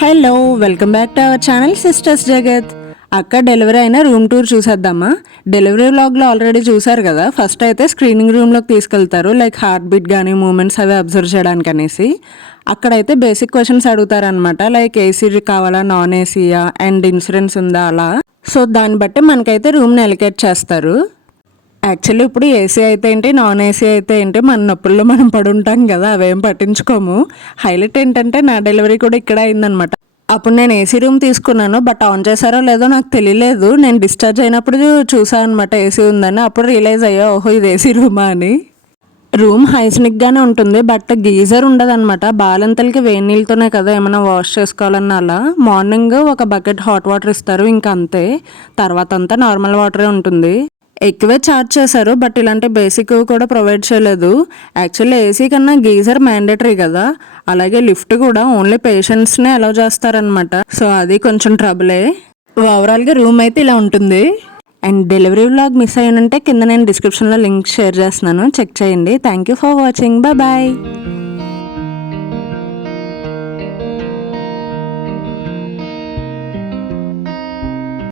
Hello welcome back to our channel sisters Jagat. అక్క delivery అయిన room tour చూసేద్దామా? Delivery వ్లాగ్లో ఆల్రెడీ చూసారు కదా ఫస్ట్ అయితే స్క్రీనింగ్ రూమ్లోకి తీసుకెళ్తారు లైక్ హార్ట్ బీట్ కానీ మూమెంట్స్ అవి అబ్జర్వ్ చేయడానికి అనేసి. అక్కడైతే బేసిక్ క్వశ్చన్స్ అడుగుతారనమాట లైక్ ఏసీ కావాలా నాన్ ఏసీయా అండ్ ఇన్సూరెన్స్ ఉందా అలా. సో దాన్ని బట్టి మనకైతే రూమ్ని ఎలికేట్ చేస్తారు. యాక్చువల్లీ ఇప్పుడు ఏసీ అయితే ఏంటి నాన్ ఏసీ అయితే ఏంటి మన నొప్పుల్లో మనం పడుంటాం కదా అవేం పట్టించుకోము. హైలైట్ ఏంటంటే నా డెలివరీ కూడా ఇక్కడ అయిందనమాట. అప్పుడు నేను ఏసీ రూమ్ తీసుకున్నాను బట్ ఆన్ చేశారో లేదో నాకు తెలియలేదు. నేను డిశ్చార్జ్ అయినప్పుడు చూసాను అనమాట ఏసీ ఉందని. అప్పుడు రియలైజ్ అయ్యా ఓహో ఇది ఏసీ రూమా అని. రూమ్ హైస్నిక్గానే ఉంటుంది బట్ గీజర్ ఉండదన్నమాట బాలంతలకి వేడి నీళ్ళతోనే కదా ఏమైనా వాష్ చేసుకోవాలన్నా అలా. మార్నింగ్ ఒక బకెట్ హాట్ వాటర్ ఇస్తారు ఇంకా అంతే. తర్వాత అంతా నార్మల్ వాటరే ఉంటుంది. ఎక్కువే ఛార్జ్ చేశారు బట్ ఇలాంటి బేసిక్ కూడా ప్రొవైడ్ చేయలేదు. యాక్చువల్లీ ఏసీ కన్నా గీజర్ మ్యాండేటరీ కదా. అలాగే లిఫ్ట్ కూడా ఓన్లీ పేషెంట్స్నే అలౌ చేస్తారనమాట సో అది కొంచెం ట్రబులే ఓవరాల్గా రూమ్ అయితే ఇలా ఉంటుంది. అండ్ డెలివరీ వ్లాగ్ మిస్ అయ్యి కింద నేను డిస్క్రిప్షన్లో లింక్ షేర్ చేస్తున్నాను. చెక్ చేయండి. Thank you for watching bye bye